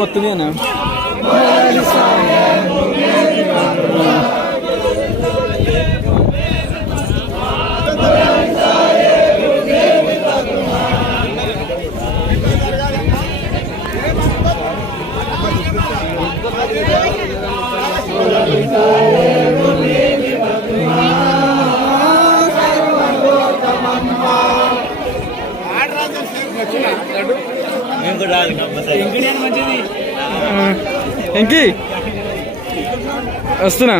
uma tulina. Né? ఇంకి వస్తున్నా.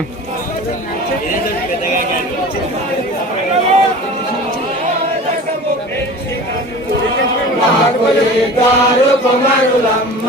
కొమరులమ్మ.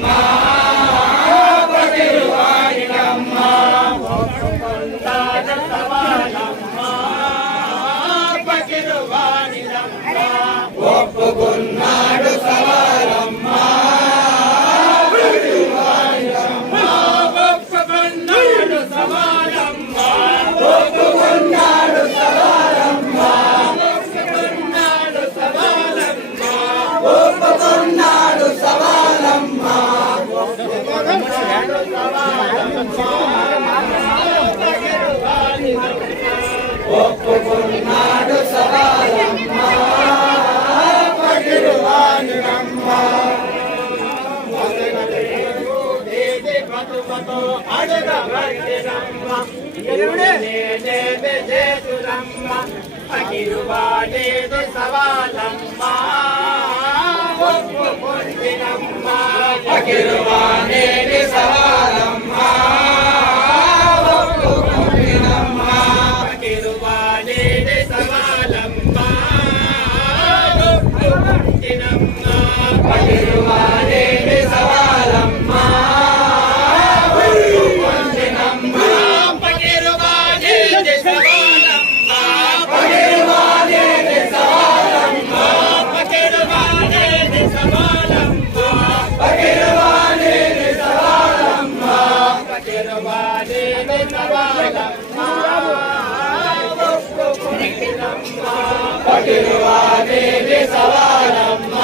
పటిరువాదేవి సవాలమ్మ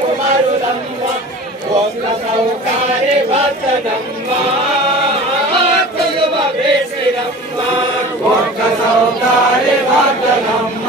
కుమారుదమ్మ భోగ సౌకారి ನಮ್ಮ ಕೋಟ ಸೌತಾರೆ ಭಾಗ್ಯ ನಮ್ಮ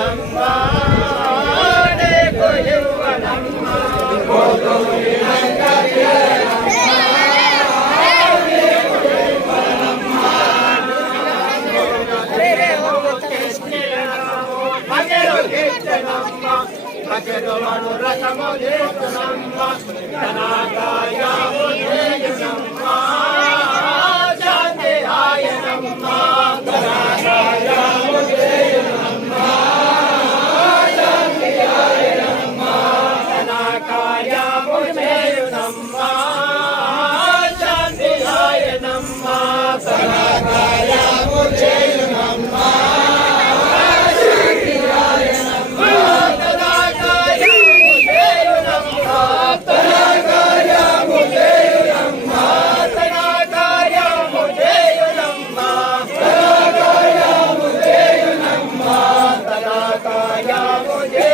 Jai Ram Ma, Jai Ram Ma,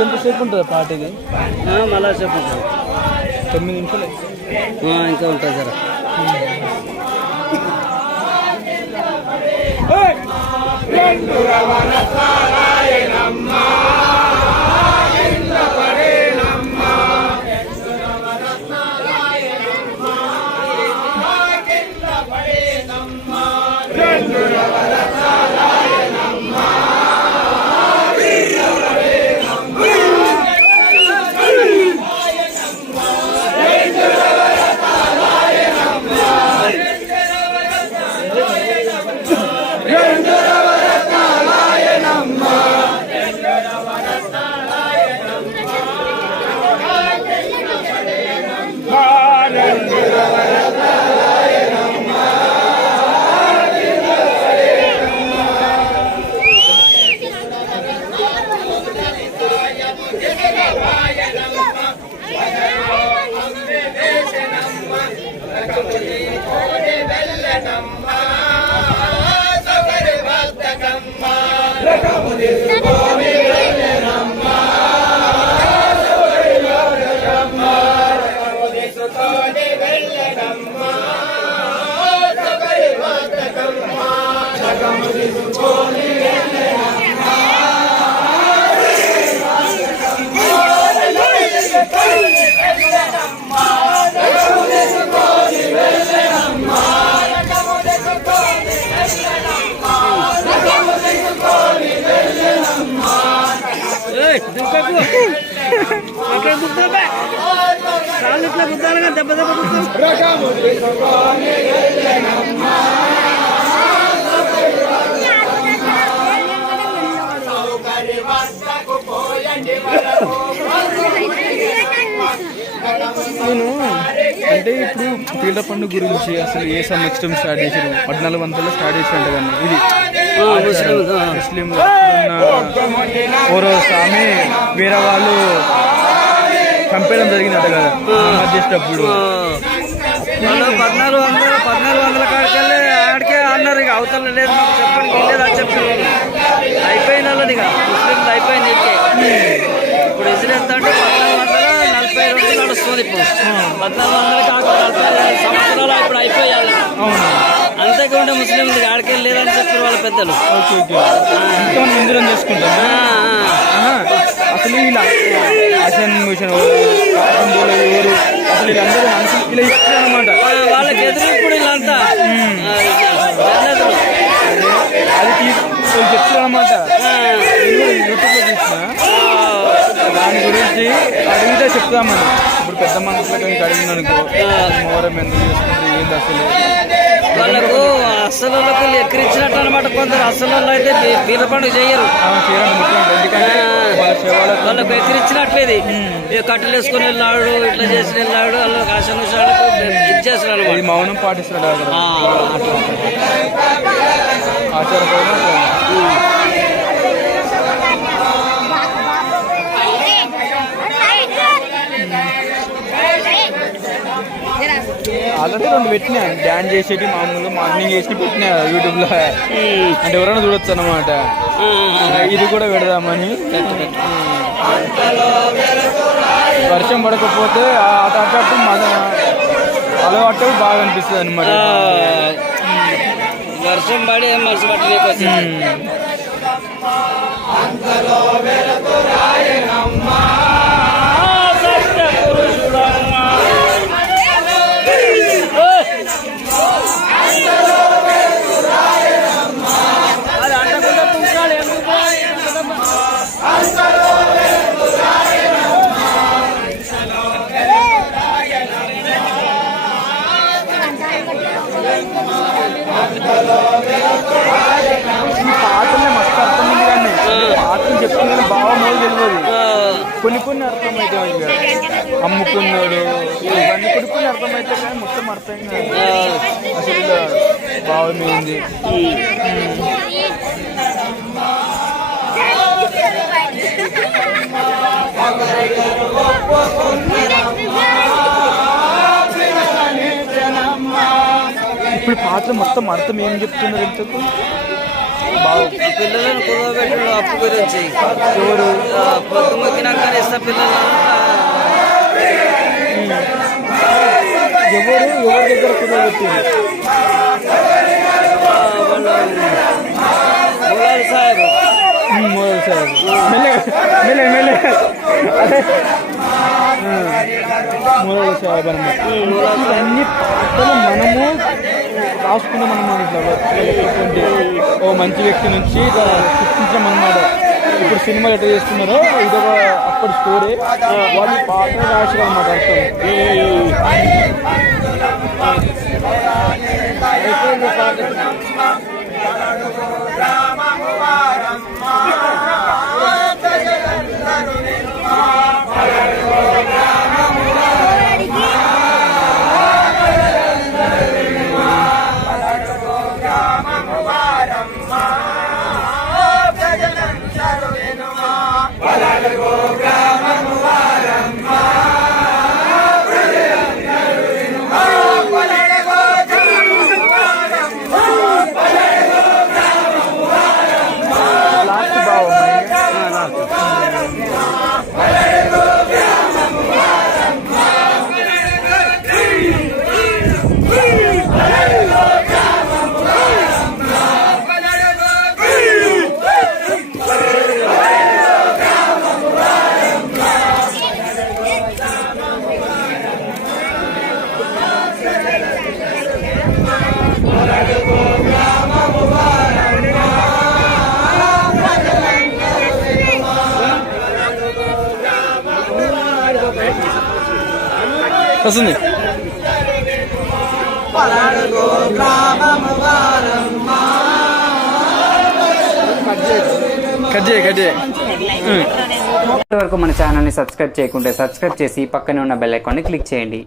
మీకు ఎంతసేపు ఉంటుంది పాట మళ్ళా సేపు ఉంటుంది. తొమ్మిది నిమిషాలు. ఇంకా ఉంటుంది సార్ రెండు రమణ Hallelujah. ఎక్కడ గుర్తా కాళ్ళు ఇట్లా గుద్దాలుగా దెబ్బ దెబ్బ నేను అంటే ఇప్పుడు పీల పండుగ గురించి అసలు ఏ సంవత్సరం స్టార్ట్ చేశారు? పద్నాలుగు వందలు స్టార్ట్ చేసినట్టు కానీ ఇది ముస్లింలు ముస్లిం ఓరో స్వామి వేరే వాళ్ళు చంపేయడం జరిగిందట కదా మధ్యప్పుడు పద్నాలుగు వందల పద్నాలుగు వందల కాడికెళ్ళి ఆడికే అన్నారు ఇక అవతల లేదు మాకు చెప్పండి లేదు అని చెప్పి అయిపోయిన వాళ్ళని ఇక ముస్లింలు అయిపోయింది ఇప్పుడు ఎంత అంటే పద్నాలుగు నలభై రెండు నడుస్తుంది ఇప్పుడు. పద్నాలుగు వందల కాక నలభై ఐదు సంవత్సరాలు ఇప్పుడు అయిపోయాలి అవును అంతేకాకుండా ముస్లింలు ఆడికి లేదని చెప్పారు వాళ్ళ పెద్దలు. ఇందులో చేసుకుంటాం. అసలు ఇలా అసలు మిషన్ ఎవరు ఎవరు? అసలు వీళ్ళందరూ మనుషులు. ఇలా ఇస్తారు అనమాట వాళ్ళ- వాళ్ళకి ఎదురు ఇప్పుడు వీళ్ళంతా. అది తీసు చెప్తారు అనమాట దాని గురించి అడిగితే చెప్తామని. ఇప్పుడు పెద్ద మనుషులకు ఇంకా అడిగింది అనుకో మోరం ఎందుకు చేసుకుంటారు? ఏంది అసలు? వాళ్ళకు అసలు వాళ్ళకు ఎక్కిరించినట్టు అనమాట కొందరు. అసలు వాళ్ళు అయితే పీ- పీర్ల పండుగ చేయరు. ఎందుకంటే వాళ్ళకు ఎక్కిరించినట్లేదు కట్టెలు వేసుకొని వెళ్ళాడు ఇట్లా చేసి వెళ్ళాడు వాళ్ళకి ఆశ నిమిషాలకు ఇది చేస్తున్నాడు ఇది మౌనం ఆచారపరంగా ఆల్రెడీ రెండు పెట్టినా. డ్యాన్స్ చేసేటి మామూలుగా మార్నింగ్ చేసి పెట్టినా యూట్యూబ్లో. అంటే ఎవరైనా చూడొచ్చు అనమాట ఇది కూడా పెడదామని. వర్షం పడకపోతే ఆ అటు మన అలవాటు బాగా అనిపిస్తుంది అనమాట వర్షం పడి ఏం మనసు పట్టలేక ఈ పాటలే మస్తు అర్థం ఉంది కానీ పాటలు తెలియదు కొన్ని కొన్ని అర్థమైతే అమ్ముకున్నాడు ఇవన్నీ కొన్ని కొన్ని అర్థమైతే కానీ మొత్తం అర్థం కాదు అసలు ఇలా బాగుంది ఇప్పుడు పాటలు మొత్తం అర్థం ఏం చెప్తున్నారు ఇంతకు? పిల్లలను కుదవబెట్టిన అప్పు గురించి. ఎవరు? పొద్దుమొక్కినాక ఇస్తా పిల్లలంతా ఎవరు? ఎవరి దగ్గర కుదరబెట్టింది గులాబీ సాహెబ్. మోదల్ సార్ అదే మోదల్ సాహెబ్ అనమాట ఇవన్నీ పాటలు మనము రాసుకున్నాం అనమాట ఇట్లా ఓ మంచి వ్యక్తి నుంచి ఇట్లా సృష్టించాం అనమాట ఇప్పుడు సినిమాలు ఎట్లా చేస్తున్నారో ఇదొక అప్పటి స్టోరీ వాళ్ళు పాటలు రాసారు అనమాట అర్థం వస్తుంది. కట్ చేయి కట్ చేయి. వరకు మన ఛానల్ని సబ్స్క్రైబ్ చేయకుంటే సబ్స్క్రైబ్ చేసి పక్కనే ఉన్న బెల్ ఐకాన్ని క్లిక్ చేయండి.